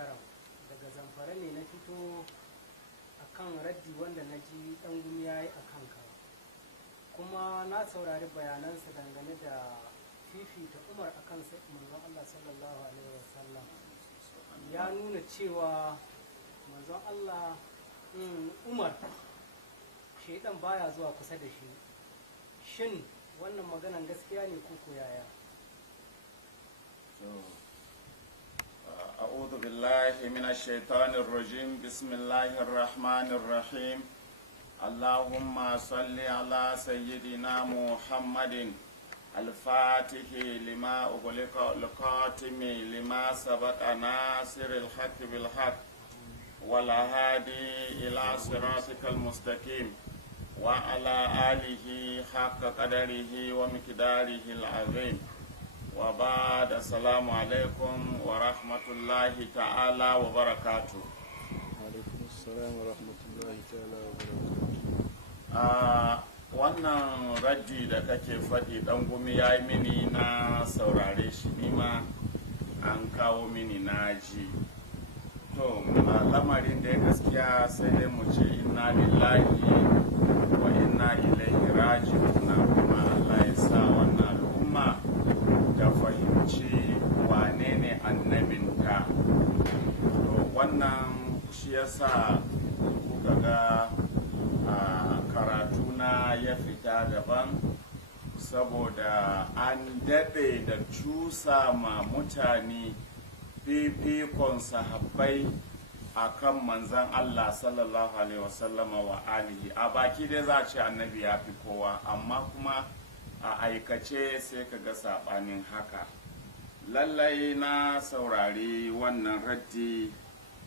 Taram daga Zamfara ne na fito akan raddi wanda na ji ɗan gumi ya yi a kanka, kuma na saurari bayanansa dangane da fifita Umar akan manzon Allah sallallahu alaihi wasallam. Ya nuna cewa manzon Allah Umar shaidan baya zuwa kusa da shi. Shin wannan maganan gaskiya ne ko yaya? أعوذ بالله من الشيطان الرجيم بسم الله الرحمن الرحيم اللهم صل على سيدنا محمد الفاتح لما أغلق القاتم لما سبق ناصر الحق بالحق والهادي إلى صراطك المستقيم وعلى آله حق قدره ومقداره العظيم وبعد السلام عليكم ورحمة الله تعالى وبركاته. وعليكم السلام ورحمة الله تعالى وبركاته. wannan raddi da kake faɗi ɗan gumi ya yi mini na saurare shi nima an kawo mini na ji. To lamarin da gaskiya sai dai mu ce inna lillahi wa inna ilaihi raji'un, kuma Allah ya sa wannan al'umma da fahimci wane ne annabinta. To wannan shi yasa kuka ga karatuna ya fita daban, saboda an daɗe da cusa ma mutane fifikon sahabbai a kan manzan Allah sallallahu alaihi wasallama wa alihi. A baki dai za a ce annabi ya fi kowa, amma kuma a aikace sai ka ga saɓanin haka. Lallai na saurari wannan raddi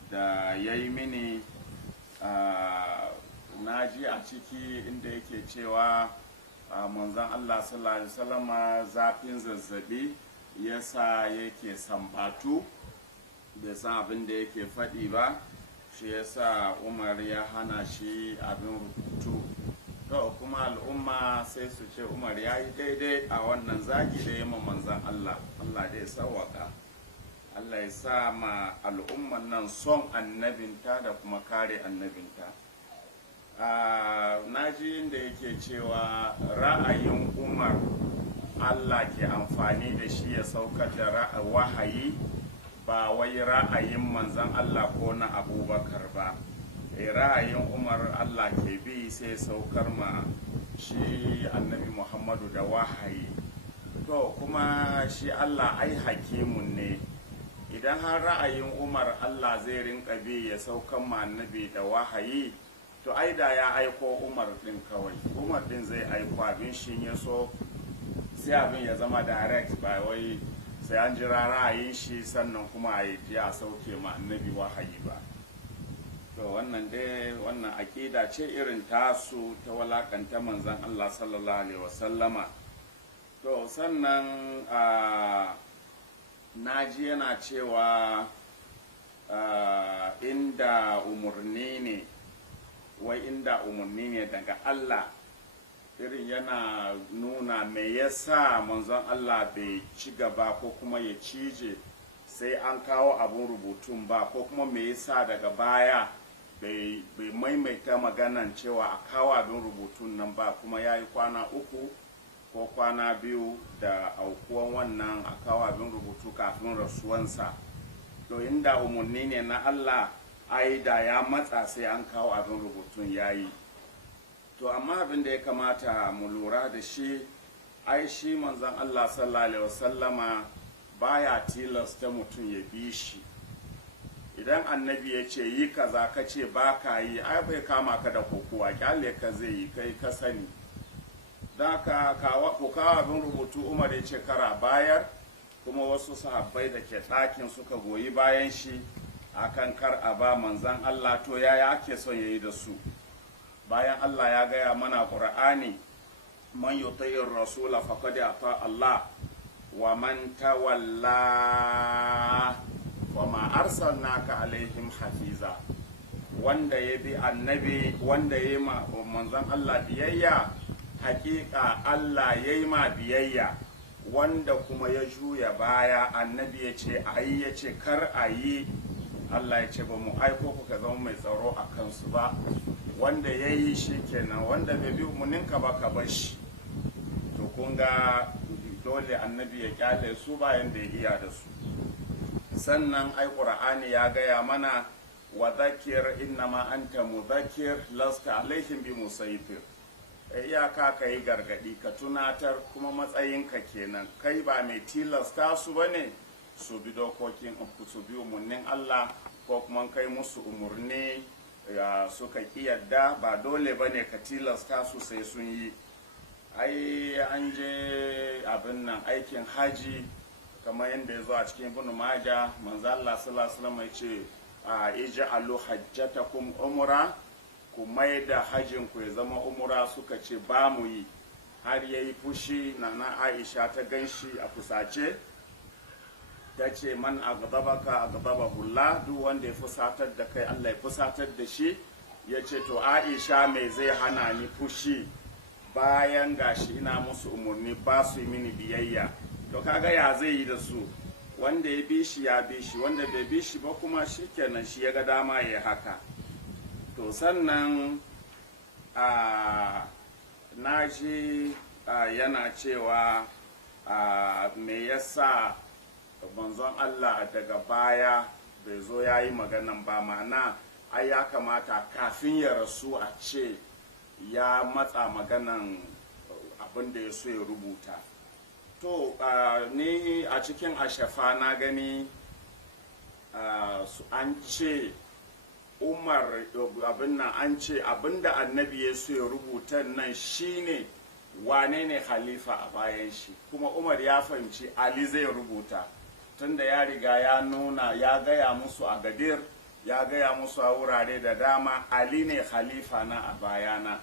da ya yi mini, na ji a ciki inda yake cewa manzan Allah sallallahu alaihi wasallama zafin zazzabi yasa yake sambatu, bai san abin da yake faɗi ba, shi yasa Umar ya hana shi abin rubutu. To kuma al'umma sai su ce Umar ya yi daidai a wannan zagi da ya manzan Allah. Allah dai sawaka, Allah ya sa ma al'umman nan son annabinta da kuma kare annabinta. Na ji inda yake cewa ra'ayin Umar Allah ke amfani da shi ya saukar da wahayi, ba wai ra'ayin manzan Allah ko na Abubakar ba. Ra'ayin Umar Allah ke bi sai saukar ma shi annabi Muhammadu da wahayi. To kuma shi Allah ai hakimun ne, idan har ra'ayin Umar Allah zai rinka bi ya saukar ma annabi da wahayi, to ai da ya aiko Umar din kawai. Umar din zai aiko abin shi ya so, sai abin ya zama direct, ba wai sai an jira ra'ayin shi sannan kuma a yi a sauke ma annabi wahayi ba. To wannan dai wannan aƙida ce irin tasu ta walakanta manzan Allah sallallahu alaihi wasallama. To sannan naji yana cewa inda umarni ne, wai inda umarni ne daga Allah, irin yana nuna me yasa manzon Allah bai ci gaba ko kuma ya cije sai an kawo abun rubutun ba, ko kuma me yasa daga baya bai maimaita maganan cewa a kawo abin rubutun nan ba, kuma ya yi kwana 3 ko kwana 2 da aukuwan wannan a kawo abin rubutu kafin rasuwansa. To inda umarni ne na Allah, ai da ya matsa sai an kawo abin rubutun yayi. To amma abin da ya kamata mu lura da shi, ai shi manzon Allah sallallahu alaihi wasallama baya tilasta mutum ya bi shi. Idan annabi ya ce yi kaza ka ce ba ka yi, ai bai kama ka da kokowa, kyale ka zai yi, kai ka sani. Don ka kawo abin rubutu Umar ya ce kara bayar, kuma wasu sahabbai da ke ɗakin suka goyi bayan shi akan kar a ba manzan Allah. To yaya ake son yayi da su, bayan Allah ya gaya mana Qur'ani, man yuti'ir rasula faqad ata Allah wa man tawalla wa ma arsalnaka alaihim hafiza. Wanda ya bi annabi, wanda ya yi manzan Allah biyayya, hakika Allah ya yi ma biyayya. Wanda kuma ya juya baya, annabi ya ce a yi, ya ce kar a yi, Allah ya ce ba mu aiko ku ka zama mai tsaro a kansu ba, wanda ya yi shi kenan, wanda bai bi umarninka ba ka bar shi. To kun ga dole annabi ya kyale su bayan da ya iya da su. Sannan ai Qur'ani ya gaya mana wa zakir innama anta mudhakkir lasta alaihim bi musaytir. Iyaka ka yi gargadi ka tunatar, kuma matsayinka kenan, kai ba mai tilasta su bane su bi dokokin su bi umarnin Allah, ko kuma kai musu umarni suka yadda, ba dole bane ka tilasta su sai sun yi. Ai an je abin nan aikin haji kamar yadda ya zo a cikin Ibn Majah, manzo Allah sallallahu alaihi wasallam ya ce ij'alu hajjatakum umra, ku mai da hajjin ku ya zama umra. Suka ce ba mu yi, har yayi fushi. Nana Aisha ta ganshi a fusace, ta ce man aghdabaka aghdabahu Allah, duk wanda ya fusatar da kai Allah ya fusatar da shi. Ya ce to Aisha me zai hana ni fushi bayan gashi ina musu umarni ba su yi mini biyayya? To kaga ya zai yi da su? Wanda ya bi shi ya bi shi, wanda bai bi shi ba kuma shikenan, shi ya ga dama ya haka. To sannan na ji yana cewa me yasa manzon Allah daga baya bai zo ya yi maganan ba, ma'ana ai ya kamata kafin ya rasu a ce ya matsa maganan abin da ya so ya rubuta. To ni a cikin ashafa na gani an ce Umar abin nan, an ce abin da annabi ya so ya rubuta nan shine wane ne khalifa a bayan shi, kuma Umar ya fahimci Ali zai rubuta, tunda ya riga ya nuna, ya gaya musu a Gadir, ya gaya musu a wurare da dama, Ali ne khalifa na a bayana,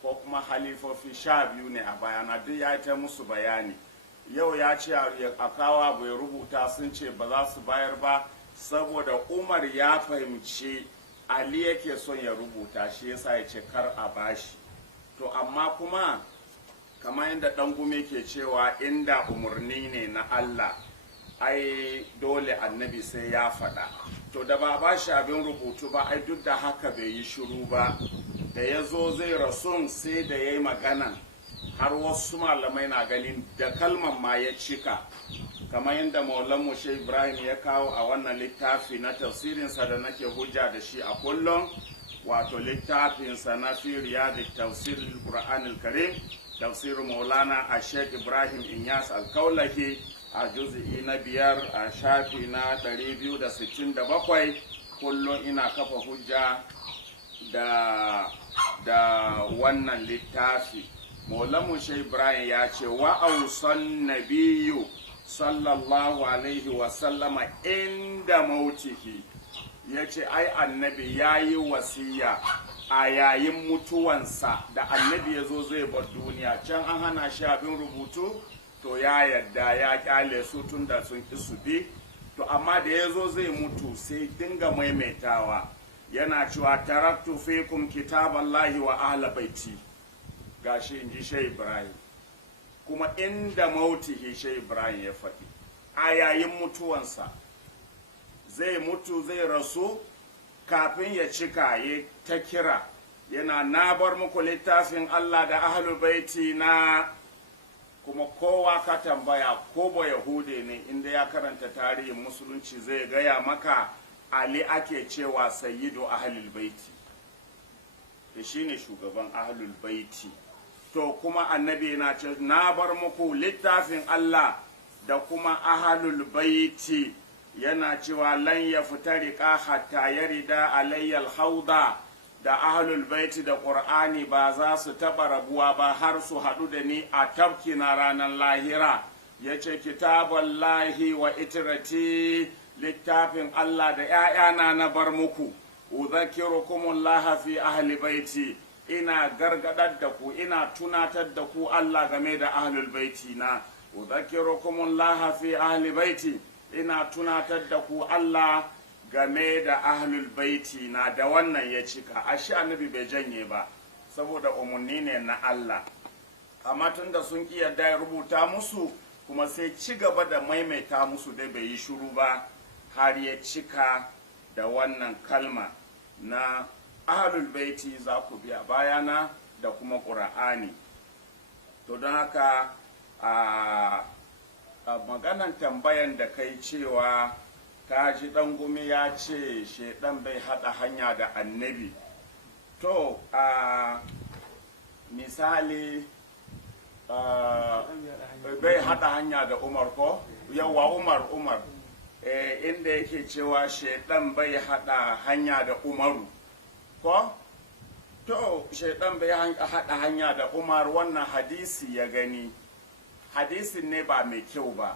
ko kuma halifofi 12 ne a bayana, duk ya ta musu bayani. Yau ya ce a kawo abu ya rubuta, sun ce ba za su bayar ba, saboda Umar ya fahimci Ali yake son ya rubuta, shi yasa ya ce kar a bashi. To amma kuma kamar yadda ɗan gume ke cewa inda umarni ne na Allah, ai dole annabi sai ya faɗa. To da ba ba shi abin rubutu ba, ai duk da haka bai yi shiru ba. Da ya zo zai rasun sai da ya yi magana, har wasu malamai na ganin da kalman ma ya cika, kamar yadda maulan mushe Ibrahim ya kawo a wannan littafi na tafsirinsa da nake hujja da shi a kullum, wato littafinsa na fi riyadi tafsir Qur'anil Karim, tafsirin maulana a Sheikh Ibrahim Inyas Alkaulahi, a juz'i na 5 a shafi na 267. Kullum ina kafa hujja da wannan littafi. Maulan mushe Ibrahim ya ce wa ausan nabiyu sallallahu alaihi wasallama inda mautihi, ya ce ai annabi ya yi wasiya a yayin mutuwansa, da annabi ya zo zai bar duniya. Can an hana shi abin rubutu, to ya yadda ya kyale su tun da sun ki su bi. To amma da ya zo zai mutu sai dinga maimaitawa, yana cewa taraktu fikum kitaballahi wa ahla baiti, gashi in ji Shehu Ibrahim. Kuma inda mautihi Shehu Ibrahim ya faɗi a yayin mutuwansa, zai mutu zai rasu, kafin ya cika ya ta kira, yana na bar muku littafin Allah da ahlul baiti na. Kuma kowa ka tambaya, ko ba Yahude ne, inda ya karanta tarihin musulunci zai gaya maka Ali ake cewa sayyidu ahlul baiti, da shine shugaban ahlul baiti. To kuma annabi yana ce na bar muku littafin Allah da kuma ahlul baiti, yana cewa lan yaftariqa hatta yarida alayyal hauda, da ahlul baiti da Qur'ani ba za su taɓa rabuwa ba har su haɗu da ni a tafki na ranar lahira. Yace kitaballahi wa itrati, littafin Allah da ‘ya'yana na bar muku, udhakirukumullah fi ahli baiti, ina gargadar da ku, ina tunatar da ku Allah game da ahlul baiti na. udhakirukumullah fi ahli baiti, ina tunatar da ku Allah game da ahlul baiti na. Da wannan ya cika. Ashe annabi bai janye ba, saboda umarni ne na Allah. Amma tun da sun ki yarda ya rubuta musu, kuma sai ci gaba da maimaita musu, dai bai yi shiru ba har ya cika da wannan kalma na ahlul baiti za ku biya bayana da kuma ƙura'ani. To don haka a maganan tambayan da kai cewa ka ji ɗan gumi ya ce shaidan bai haɗa hanya da annabi, to misali bai haɗa hanya da Umar ko yawa Umar inda yake cewa shaidan bai haɗa hanya da Umaru ko to shaidan bai haɗa hanya da Umar, wannan hadisi ya gani, hadisin ne ba mai kyau ba,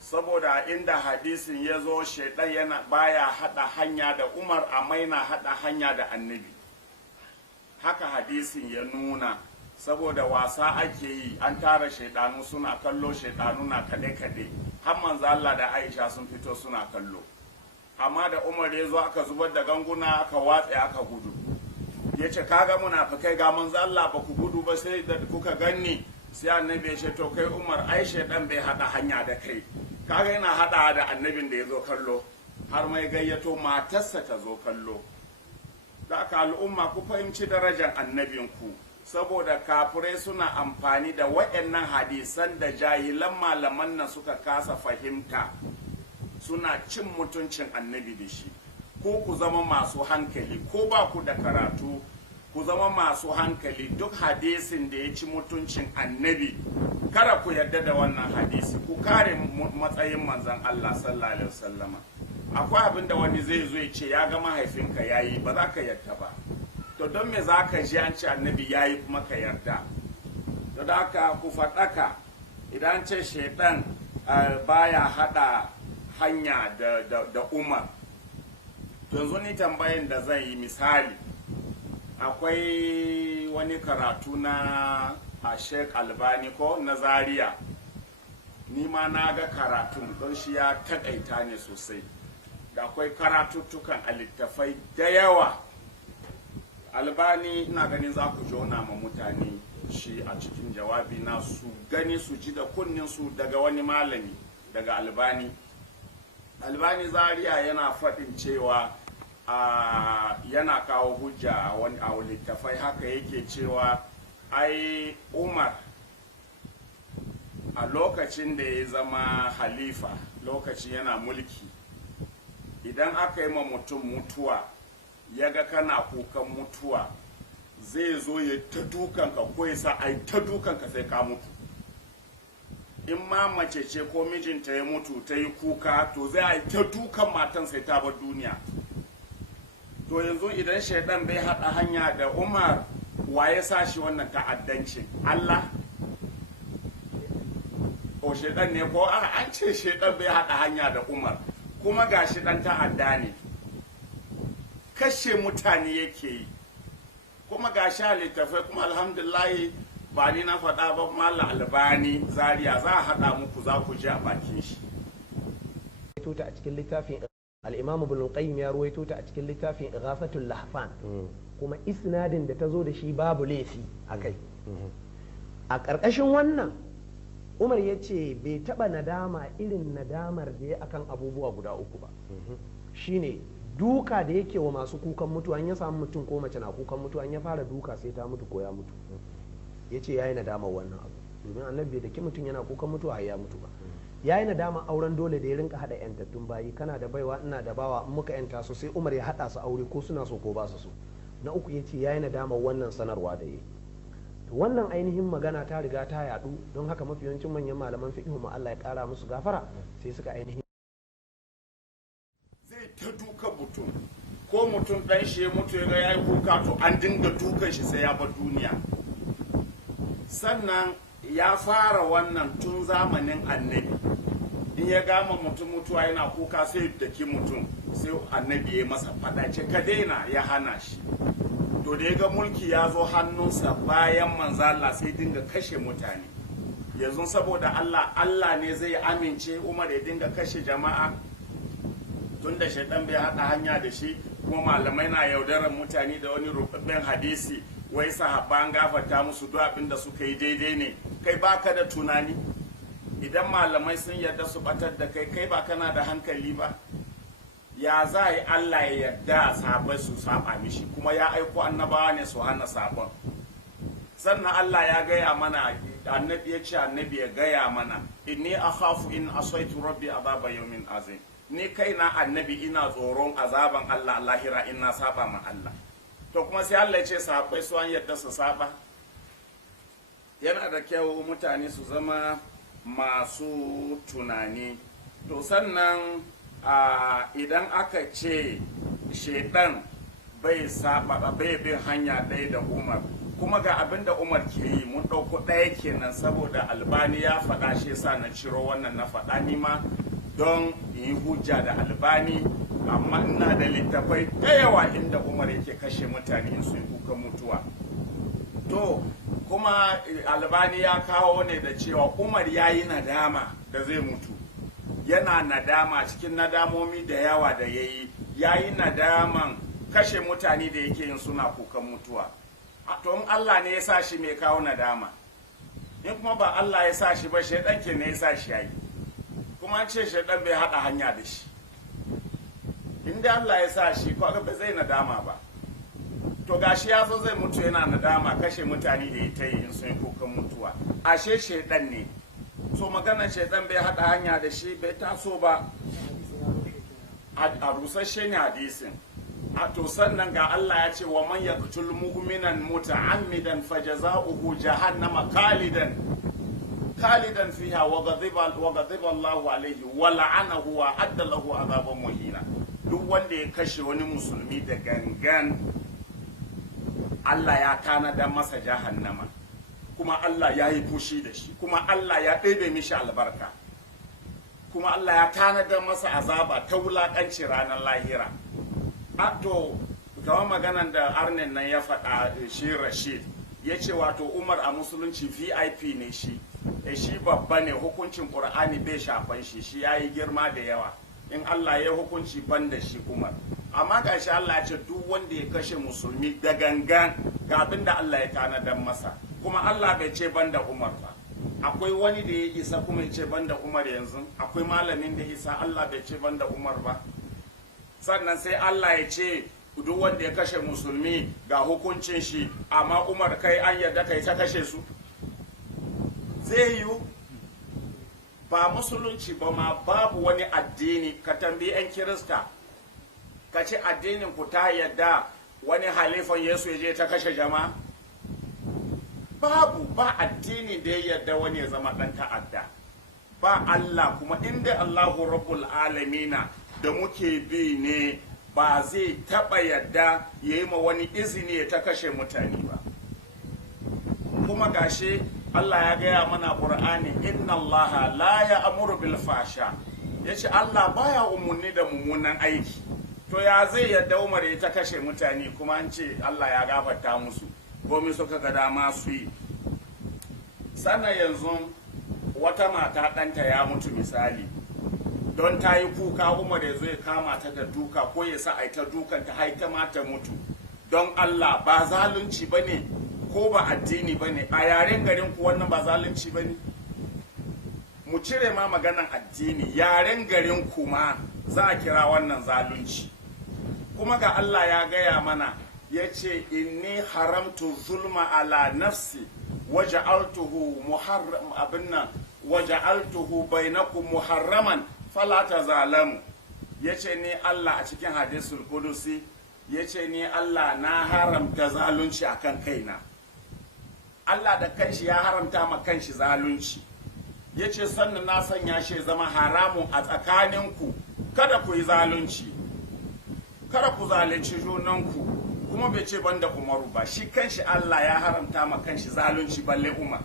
saboda inda hadisin ya zo shaidan baya haɗa hanya da Umar amma yana haɗa hanya da annabi, haka hadisin ya nuna. Saboda wasa ake yi, an tara shaidanu suna kallo, shaidanu na kade-kade, har manzo Allah da Aisha sun fito suna kallo. Amma da Umar ya zo aka zubar da ganguna aka watse aka gudu, ya ce kaga munafikai ga manzo Allah ba ku gudu ba sai da kuka ganni, sai annabi ya ce to kai Umar ai shaidan bai hada hanya da kai, kaga yana hada da annabin da ya zo kallo, har mai gayyato matarsa ta zo kallo. Da aka al'umma ku fahimci darajar annabinku, saboda kafirai suna amfani da waɗannan hadisan da jahilan malaman nan suka kasa fahimta, suna cin mutuncin annabi da shi. Ko ku zama masu hankali, ko ba ku da karatu, ku zama masu hankali, duk hadisin da ya ci mutuncin annabi kada ku yarda da wannan hadisi, ku kare matsayin manzon Allah sallallahu alaihi wasallama. Akwai abin da wani zai zo ya ce ya ga mahaifinka yayi, ba za ka yarda ba. To don me za ka ji an ce annabi ya yi kuma ka yarda? To da haka ku faɗaka, idan ce shaidan baya haɗa hanya da Umar. To yanzu ni tambayin da zan yi misali, akwai wani karatu na a Sheikh Albani ko na Zaria, ni ma na ga karatun don shi ya taƙaita ne sosai, da akwai karatuttukan a littafai da yawa. Albani ina ganin za ku jona ma mutane shi a cikin jawabi na su gani su ji da kunnin su daga wani malami, daga Albani Zaria yana faɗin cewa yana kawo hujja a littafai haka yake cewa ai Umar a lokacin da ya zama halifa, lokaci yana mulki, idan aka yi ma mutum mutuwa ya ga kana kukan mutuwa, zai zo ya ta dukanka ko ya sa ai ta dukanka sai ka mutu. In ma mace ce ko mijinta ya mutu ta yi kuka, to zai ai ta dukan matan sai ta bar duniya. To yanzu idan shaidan bai haɗa hanya da Umar, wa ya sa shi wannan ta'addancin? Allah? O shaidan ne ko an ce shaidan bai haɗa hanya da Umar, kuma ga shi ɗan ta'adda ne, kashe mutane yake yi, kuma ga sha littafai, kuma alhamdulahi ba ni na faɗa ba, Malam Albani Zaria za a haɗa muku za ku ji a bakin shi. ta a cikin littafin al-Imam Ibn Qayyim ya ruwaito ta a cikin littafin Ighathatul Lahfan, kuma isnadin da ta zo da shi babu laifi akai. A ƙarƙashin wannan Umar ya ce bai taɓa nadama irin nadamar da ya akan abubuwa guda uku ba, shine duka da yake wa masu kukan mutuwa, an ya samu mutum ko mace na kukan mutuwa, an ya fara duka sai ta mutu ko ya mutu, ya ce ya yi nadamar wannan abu, domin annabi da ke mutum yana kukan mutuwa har ya mutu ba. Ya yi nadama auren dole da ya rinka haɗa yantattun bayi, kana da baiwa ina da bawa, in muka yanta su sai Umar ya haɗa su aure ko suna so ko ba su so. Na uku ya ce ya yi nadamar wannan sanarwa da ya yi. Wannan ainihin magana ta riga ta yaɗu, don haka mafi yawancin manyan malaman fiqh ma Allah ya ƙara musu gafara sai suka ainihin ta duka mutum, ko mutum ɗan shi ya mutu ya ga ya yi kuka, to an dinga dukan shi sai ya bar duniya. Sannan ya fara wannan tun zamanin annabi, in ya gama mutum mutuwa yana kuka sai daki mutum, sai annabi ya masa faɗace ka daina, ya hana shi. To da ya ga mulki ya zo hannunsa bayan manzo Allah sai dinga kashe mutane. Yanzu saboda Allah ne zai amince Umar ya dinga kashe jama'a? Tun da shaidan bai haɗa hanya da shi, kuma malamai na yaudarar mutane da wani rubabben hadisi, wai sahabban gafarta musu duk abin da suka yi daidai ne. Kai baka da tunani? Idan malamai sun yarda su batar da kai, kai ba kana da hankali ba? ya za yi Allah ya yarda sahabbai su saba mishi kuma ya aiko annabawa ne su hana sabon. Sannan Allah ya gaya mana, annabi ya ce annabi ya gaya mana, inni akhafu in asaitu rabbi azaba yawmin azim. Ni kaina annabi ina tsoron azaban Allah lahira ina saba ma Allah. To kuma sai Allah ya ce sahabbai su an yadda su saba. Yana da kyau mutane su zama masu tunani. To sannan idan aka ce shedan bai saba bai bin hanya ɗaya da Umar, kuma ga abin da Umar ke yi mun ɗauko ɗaya kenan saboda Albani ya faɗa shi yasa na ciro wannan na faɗa ni ma don yi hujja da Albani, amma ina da littafai da yawa inda Umar yake kashe mutane in su yi kuka mutuwa. To kuma Albani ya kawo ne da cewa Umar ya yi nadama da zai mutu, yana nadama cikin nadamomi da yawa da ya yi nadaman kashe mutane da yake yin suna kukan mutuwa. To in Allah ne ya sa shi mai kawo nadama, in kuma ba Allah ya sa shi ba shaidan ke ne ya sa shi yayi, kuma an ce shaidan bai haɗa hanya da shi. Inda Allah ya sa shi ko ba zai nadama ba. To gashi ya zo zai mutu yana nadama kashe mutane da ya ta yi in sun yi kukan mutuwa, ashe shaidan ne. So maganar shaidan bai haɗa hanya da shi bai taso ba, a rusasshe ne hadisin. To sannan ga Allah ya ce wa man yaqtul mu'minan muta'ammidan fajaza'uhu jahannama khalidan fiha wa ghadiba Allahu alayhi wa la'anahu wa adda lahu azaban muhina. Duk wanda ya kashe wani musulmi da gangan, Allah ya tanada masa jahannama, kuma Allah ya yi fushi da shi, kuma Allah ya ɗebe mishi albarka, kuma Allah ya tanada masa azaba ta wulaƙanci ranar lahira. To kawai maganan da arnen nan ya faɗa shi Rashid ya ce wato Umar a musulunci VIP ne shi babba ne, hukuncin Qur'ani bai shafan shi ya yi girma da yawa, in Allah ya hukunci ban da shi Umar. Amma gashi Allah ya ce duk wanda ya kashe musulmi da gangan ga abin da Allah ya tanadar masa, kuma Allah bai ce ban da Umar ba. Akwai wani da ya isa kuma ya ce ban da Umar yanzu? Akwai malamin da ya isa Allah bai ce ban da Umar ba? Sannan sai Allah ya ce duk wanda ya kashe musulmi ga hukuncin shi, amma Umar kai an yarda kai ta kashe su? Zai yiwu? Ba musulunci ba ma, babu wani addini. Ka tambayi 'yan Kirista ka ce addinin ku ta yarda wani halifan Yesu ya je ta kashe jama'a? Ba addini da ya yarda wani ya zama ɗan ta'adda. Ba Allah, kuma inda Allahu Rabbul Alamina da muke bi ne ba zai taɓa yadda ya yi ma wani izini ya ta kashe mutane ba. Kuma gashi Allah ya gaya mana Qur'ani, inna Allah la ya amuru bil fasha, ya ce Allah baya umarni da mummunan aiki. To ya zai yadda Umar ya ta kashe mutane kuma an ce Allah ya gafarta musu komai suka ga dama su yi. Sannan yanzu wata mata ɗanta ya mutu misali, don ta yi kuka Umar ya zo ya kama ta da duka ko ya sa a ta dukan ta haita mata mutu. Don Allah ba zalunci ba ne ko ba addini ba ne? A yaren garin ku wannan ba zalunci ba ne? Mu cire ma maganan addini, yaren garin ku ma za a kira wannan zalunci. Kuma ga Allah ya gaya mana ya ce inni haramtu zulma ala nafsi waja'altuhu muharram abinna waja'altuhu bainakum muharraman fala tazalamu. Yace ni Allah a cikin hadisul qudusi yace ni Allah na haramta zalunci akan kaina. Allah da kanshi ya haramta ma kanshi zalunci. Yace sannan na sanya shi zama haramun a tsakaninku, kada ku yi zalunci, kada ku zalunci junanku. Kuma bai ce banda Umaru ba, shi kanshi Allah ya haramta ma kanshi zalunci balle Umar.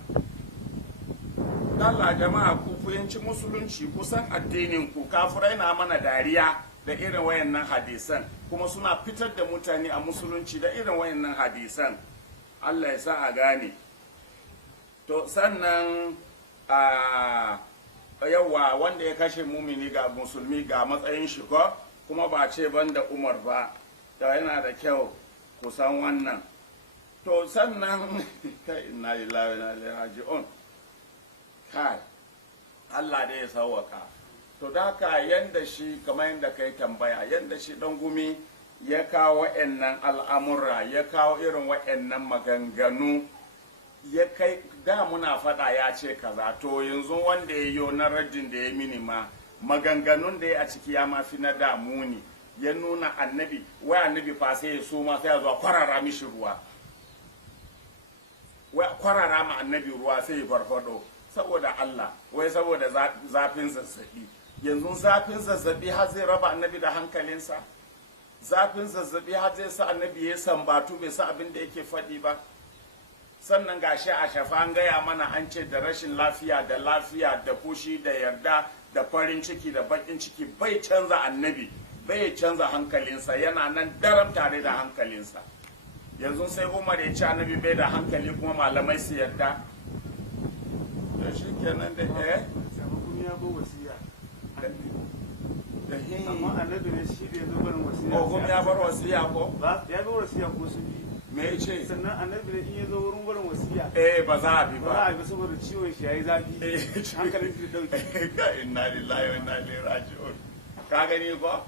Allah jama'a ku fahimci musulunci, kusan addinin ku. Kafirai na mana dariya da irin wayannan hadisan, kuma suna fitar da mutane a musulunci da irin wayannan hadisan. Allah ya sa a gane. To sannan yawa wanda ya kashe mumini ga musulmi ga matsayin shi ko, kuma ba ce banda Umar ba, da yana da kyau kusan wannan. To sannan kai inna lillahi wa inna ilaihi raji'un. Kai Allah dai ya sauwaka. to da haka yanda shi kamar yanda kai tambaya yanda shi dan gumi ya kawo wa'annan al'amura ya kawo irin wa'annan maganganu ya kai da muna faɗa ya ce kaza to yanzu wanda ya yi na rajin da ya mini ma maganganun da ya a ciki ya mafi na damu ne ya nuna annabi wai annabi fa sai ya so ma sai ya zo kwarara mishi ruwa wai kwarara ma annabi ruwa sai ya farfado saboda Allah wai saboda zafin zazzabi yanzu zafin zazzabi har zai raba annabi da hankalinsa zafin zazzabi har zai sa annabi ya sambatu bai sa abin da yake faɗi ba sannan gashi a shafa an gaya mana an ce da rashin lafiya da fushi da yarda da farin ciki da bakin ciki bai canza annabi bai canza hankalinsa yana nan daram tare da hankalinsa yanzu sai Umar ya ce annabi bai da hankali kuma malamai su yarda da shi kenan da amma annabi ne shi da ya zo barin wasiya Ogum ya bar wasiya ko? Ya bar wasiya ko sun bi. Me ya ce? Sannan annabi ne in ya zo wurin barin wasiya. Ba za a bi Ba za a bi saboda ciwon shi yayi zafi. Hankalin shi dauki. Inna lillahi wa inna ilaihi raji'un. Ka gani ko?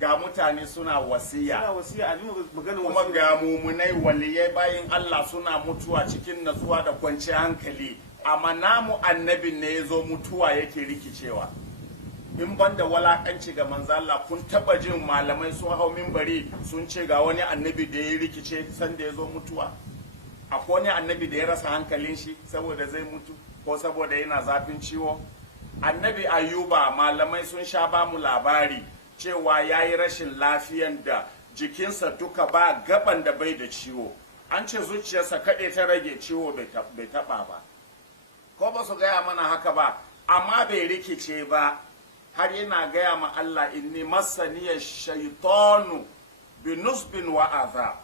Ga mutane suna wasiya. Suna wasiya a nuna maganar kuma wasiya. ga mumunai waliyai bayin Allah suna mutuwa cikin natsuwa da kwanciyar hankali. Amma namu annabin ne ya zo mutuwa yake rikicewa. In ban da walakanci ga manzo Allah kun taba jin malamai sun hau minbari sun ce ga wani annabi da ya rikice san da ya zo mutuwa akwai wani annabi da ya rasa hankalin shi saboda zai mutu ko saboda yana zafin ciwo annabi Ayuba malamai sun sha ba mu labari cewa ya yi rashin lafiyan da jikinsa duka ba gaban da bai da ciwo an ce zuciyarsa kaɗai ta rage ciwo bai taɓa ba ko ba su gaya mana haka ba amma bai rikice ba har yana gaya ma Allah inni masaniya shaitanu bi nusbin wa azab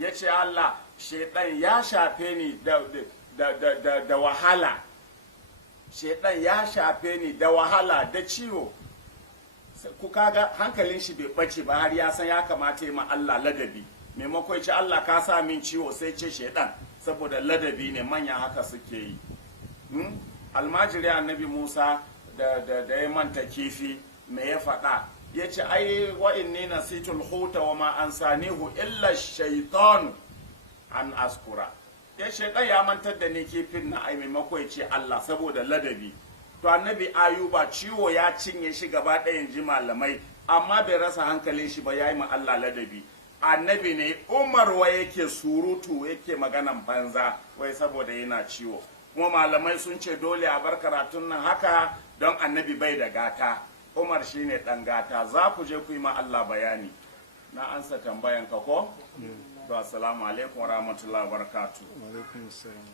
yace Allah shaitan ya shafe ni da wahala shaitan ya shafe ni da wahala da ciwo ku kaga hankalin shi bai bace ba har ya san ya kamata yi ma Allah ladabi maimako ya ce Allah ka sa min ciwo sai ce shaitan saboda ladabi ne manya haka suke yi almajiri annabi Musa da ya manta kifi me ya faɗa ya ce ai wa'inni nasitul huta wa ma ansanihu illa shaitan an askura ya shaitan ya mantar da ni kifin na ai maimako ya ce Allah saboda ladabi to annabi Ayuba ciwo ya cinye shi gaba ɗayan ji malamai amma bai rasa hankalin shi ba ya yi ma Allah ladabi annabi ne Umar wa yake surutu yake maganan banza wai saboda yana ciwo kuma malamai sun ce dole a bar karatun nan haka don annabi bai da gata Umar shine dan gata za ku je ku yi ma Allah bayani na ansa tambayan ka ko to assalamu alaikum wa rahmatullahi wa barakatuh Wa alaikum assalam.